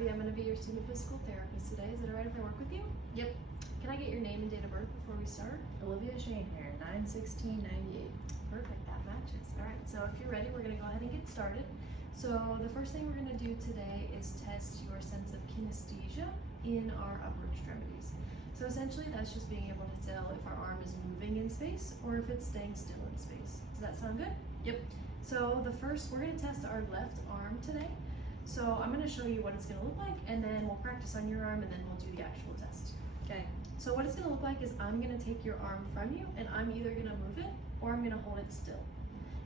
Abby. I'm going to be your student physical therapist today. Is it alright if I work with you? Yep. Can I get your name and date of birth before we start? Olivia Shane here, 9/16/98. Perfect, that matches. Alright, so if you're ready, we're going to go ahead and get started. So the first thing we're going to do today is test your sense of kinesthesia in our upper extremities. So essentially that's just being able to tell if our arm is moving in space or if it's staying still in space. Does that sound good? Yep. So we're going to test our left arm today. So I'm going to show you what it's going to look like, and then we'll practice on your arm, and then we'll do the actual test. Okay. So what it's going to look like is I'm going to take your arm from you, and I'm either going to move it or I'm going to hold it still.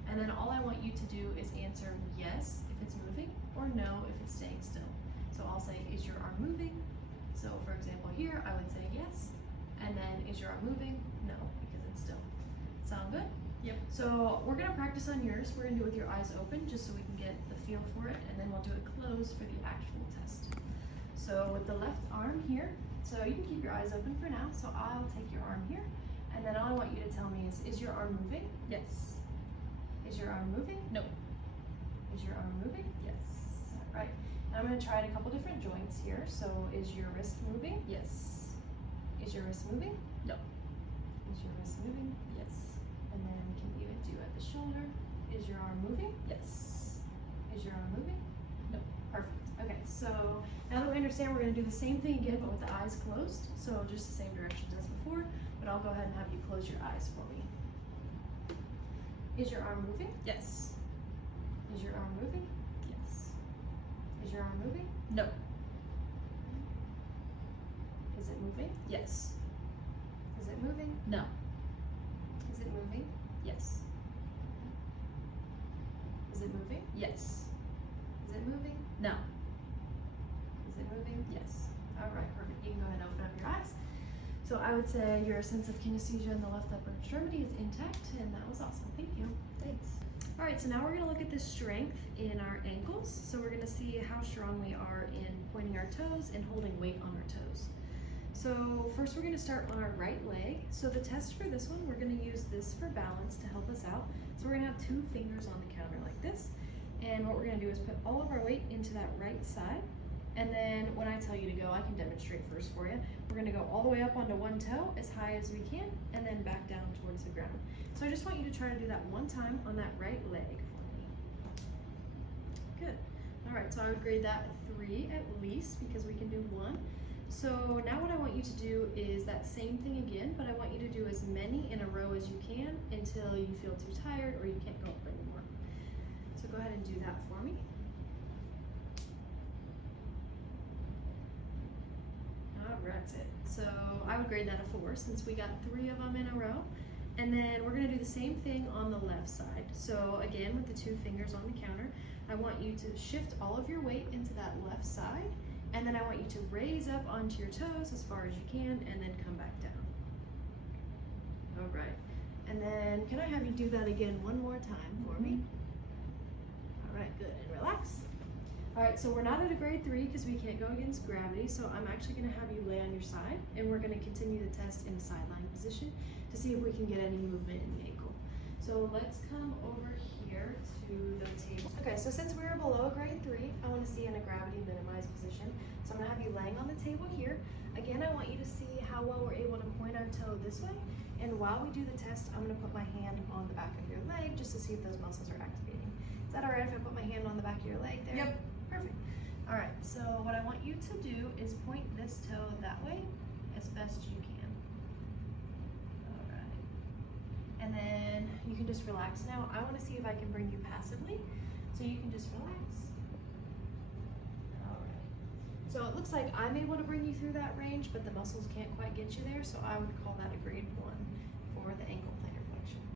And then all I want you to do is answer yes if it's moving or no if it's staying still. So I'll say, is your arm moving? So for example here, I would say yes. And then is your arm moving? No, because it's still. Sound good? Yep. So we're going to practice on yours. We're going to do it with your eyes open just so we can get the feel for it, and then we'll do it closed for the actual test. So with the left arm here, so you can keep your eyes open for now. So I'll take your arm here, and then all I want you to tell me is your arm moving? Yes. Is your arm moving? No. Is your arm moving? Yes. All right. And I'm going to try it a couple different joints here. So is your wrist moving? Yes. Is your wrist moving? No. Is your wrist moving? Yes. And then we can even do at the shoulder. Is your arm moving? Yes. Is your arm moving? No. Perfect. Okay, so now that we understand, we're going to do the same thing again, but with the eyes closed. So just the same directions as before, but I'll go ahead and have you close your eyes for me. Is your arm moving? Yes. Is your arm moving? Yes. Is your arm moving? No. Is it moving? Yes. Is it moving? No. Is it moving? Yes. Is it moving? Yes. Is it moving? No. Is it moving? Yes. All right, perfect. You can go ahead and open up your eyes. So I would say your sense of kinesthesia in the left upper extremity is intact, and that was awesome. Thank you. Thanks. All right, so now we're going to look at the strength in our ankles. So we're going to see how strong we are in pointing our toes and holding weight on our toes. So first we're going to start on our right leg. So the test for this one, we're going to use this for balance to help us out. So we're going to have 2 fingers on the counter like this. And what we're going to do is put all of our weight into that right side. And then when I tell you to go, I can demonstrate first for you. We're going to go all the way up onto one toe as high as we can, and then back down towards the ground. So I just want you to try to do that one time on that right leg for me. Good. All right, so I would grade that a 3 at least because we can do 1. So now what I want you to do is that same thing again, but I want you to do as many in a row as you can until you feel too tired or you can't go up anymore. So go ahead and do that for me. That's it. So I would grade that a 4 since we got 3 of them in a row. And then we're going to do the same thing on the left side. So again, with the 2 fingers on the counter, I want you to shift all of your weight into that left side. And then I want you to raise up onto your toes as far as you can and then come back down. All right. And then can I have you do that again one more time for me? All right, good. And relax. All right, so we're not at a grade 3 because we can't go against gravity, so I'm actually going to have you lay on your side, and we're going to continue the test in a sideline position to see if we can get any movement in the ankle. So let's come over here to the table. Okay, so since we're below grade 3, I want to see in a gravity minimized position. So I'm going to have you laying on the table here. Again, I want you to see how well we're able to point our toe this way, and while we do the test, I'm going to put my hand on the back of your leg just to see if those muscles are activating. Is that all right if I put my hand on the back of your leg there? Yep. Perfect. All right, so what I want you to do is point this toe that way as best you can. All right. And then you can just relax. Now, I want to see if I can bring you passively, so you can just relax. All right. So it looks like I'm able to bring you through that range, but the muscles can't quite get you there, so I would call that a grade 1 for the ankle plantar flexion.